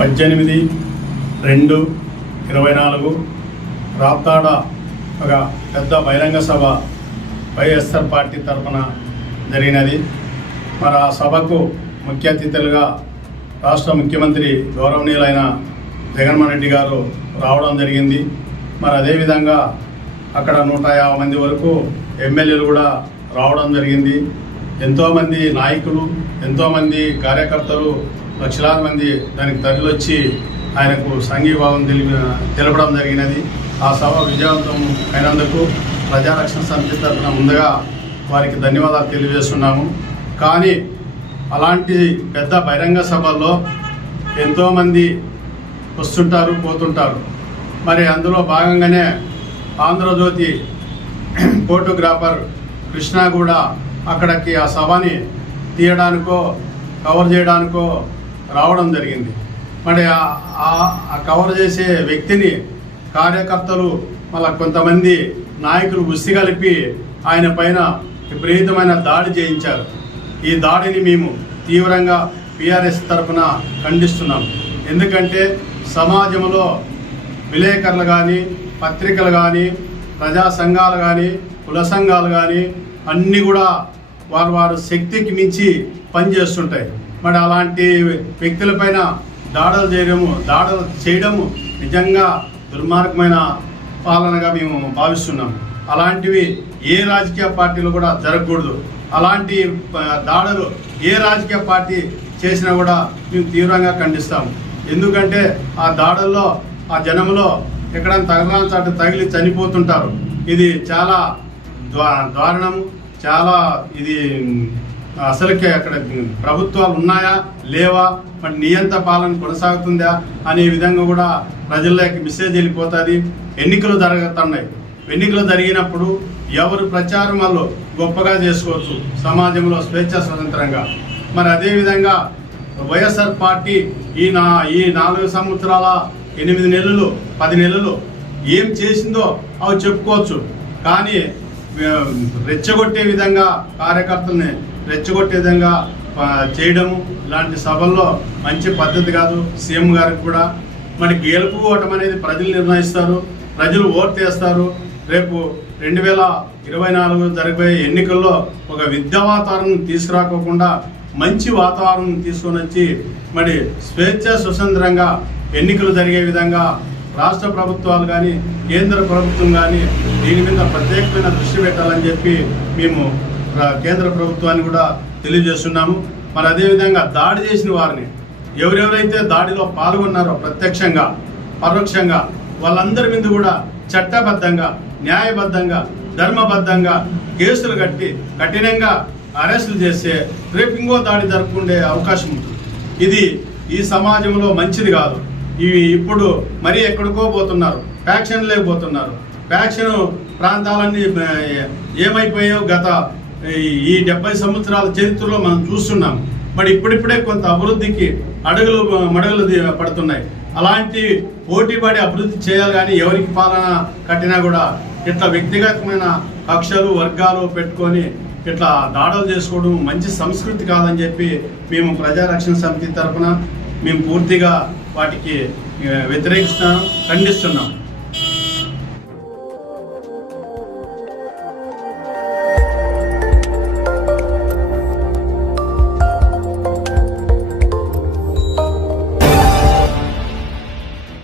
18/2/24 రాప్తాడ ఒక పెద్ద బహిరంగ సభ వైఎస్ఆర్ పార్టీ తరఫున జరిగినది. మరి ఆ సభకు ముఖ్య అతిథులుగా రాష్ట్ర ముఖ్యమంత్రి గౌరవనీయులైన జగన్మోహన్ రెడ్డి గారు రావడం జరిగింది. మరి అదేవిధంగా అక్కడ 150 మంది వరకు ఎమ్మెల్యేలు కూడా రావడం జరిగింది. ఎంతోమంది నాయకులు, ఎంతోమంది కార్యకర్తలు, లక్షలాది మంది దానికి తరలివచ్చి ఆయనకు సంఘీభావం తెలపడం జరిగినది. ఆ సభ విజయవంతం అయినందుకు ప్రజారక్షణ సమితి తరఫున ముందుగా వారికి ధన్యవాదాలు తెలియజేస్తున్నాము. కానీ అలాంటి పెద్ద బహిరంగ సభల్లో ఎంతోమంది వస్తుంటారు, పోతుంటారు. మరి అందులో భాగంగానే ఆంధ్రజ్యోతి ఫోటోగ్రాఫర్ కృష్ణ కూడా అక్కడికి ఆ సభని తీయడానికో కవర్ చేయడానికో రావడం జరిగింది. మరి ఆ కవర్ చేసే వ్యక్తిని కార్యకర్తలు మళ్ళీ కొంతమంది నాయకులు ఉసి కలిపి ఆయన పైన విపరీతమైన దాడి చేయించారు. ఈ దాడిని మేము తీవ్రంగా పిఆర్ఎస్ తరఫున ఖండిస్తున్నాం. ఎందుకంటే సమాజంలో విలేకరులు కానీ, పత్రికలు కానీ, ప్రజా సంఘాలు కానీ, కుల సంఘాలు కానీ అన్నీ కూడా వారు శక్తికి మించి పనిచేస్తుంటాయి. మరి అలాంటి వ్యక్తులపైన దాడులు చేయడము నిజంగా దుర్మార్గమైన పాలనగా మేము భావిస్తున్నాం. అలాంటివి ఏ రాజకీయ పార్టీలు కూడా జరగకూడదు. అలాంటి దాడులు ఏ రాజకీయ పార్టీ చేసినా కూడా మేము తీవ్రంగా ఖండిస్తాము. ఎందుకంటే ఆ దాడుల్లో ఆ జనంలో ఎక్కడైనా తగలని చాటు తగిలి చనిపోతుంటారు. ఇది చాలా దారుణం. చాలా ఇది అసలుకే అక్కడ ప్రభుత్వాలు ఉన్నాయా లేవా, మరి నియంత పాలన కొనసాగుతుందా అనే విధంగా కూడా ప్రజల్లోకి మెసేజ్ వెళ్ళిపోతుంది. ఎన్నికలు జరుగుతున్నాయి. ఎన్నికలు జరిగినప్పుడు ఎవరు ప్రచారం వాళ్ళు గొప్పగా చేసుకోవచ్చు సమాజంలో స్వేచ్ఛాస్వతంత్రంగా. మరి అదేవిధంగా వైఎస్ఆర్ పార్టీ ఈ 4 సంవత్సరాల 8 నెలలు 10 నెలలు ఏం చేసిందో అవి చెప్పుకోవచ్చు. కానీ రెచ్చగొట్టే విధంగా కార్యకర్తల్ని రెచ్చగొట్టే విధంగా చేయడము ఇలాంటి సభల్లో మంచి పద్ధతి కాదు. సీఎం గారికి కూడా మరి గెలుపు ఓటం అనేది ప్రజలు నిర్ణయిస్తారు, ప్రజలు ఓటు వేస్తారు. రేపు 2024 జరిగే ఎన్నికల్లో ఒక విద్యా వాతావరణం తీసుకురాకోకుండా మంచి వాతావరణం తీసుకొని వచ్చి మరి స్వేచ్ఛాస్వతంత్రంగా ఎన్నికలు జరిగే విధంగా రాష్ట్ర ప్రభుత్వాలు కానీ, కేంద్ర ప్రభుత్వం కానీ దీని మీద ప్రత్యేకమైన దృష్టి పెట్టాలని చెప్పి మేము కేంద్ర ప్రభుత్వాన్ని కూడా తెలియజేస్తున్నాము. మరి అదేవిధంగా దాడి చేసిన వారిని ఎవరెవరైతే దాడిలో పాల్గొన్నారో ప్రత్యక్షంగా పరోక్షంగా వాళ్ళందరి మీద కూడా చట్టబద్ధంగా, న్యాయబద్ధంగా, ధర్మబద్ధంగా కేసులు కట్టి కఠినంగా అరెస్టులు చేస్తే రేపు ఇంకో దాడి జరుపుకునే అవకాశం ఉంది. ఇది ఈ సమాజంలో మంచిది కాదు. ఇవి ఇప్పుడు మరీ ఎక్కడికో పోతున్నారు, ఫ్యాక్షన్ లేకపోతున్నారు. ఫ్యాక్షన్ ప్రాంతాలన్నీ ఏమైపోయాయో గత ఈ 70 సంవత్సరాల చరిత్రలో మనం చూస్తున్నాం. మరి ఇప్పుడిప్పుడే కొంత అభివృద్ధికి మడుగులు పడుతున్నాయి. అలాంటి పోటీపడి అభివృద్ధి చేయాలి. కానీ ఎవరికి పాలన కట్టినా కూడా ఇట్లా వ్యక్తిగతమైన కక్షలు వర్గాలు పెట్టుకొని ఇట్లా దాడులు చేసుకోవడం మంచి సంస్కృతి కాదని చెప్పి మేము ప్రజారక్షణ సమితి తరఫున మేము పూర్తిగా వాటికి వ్యతిరేకిస్తున్నాం, ఖండిస్తున్నాం.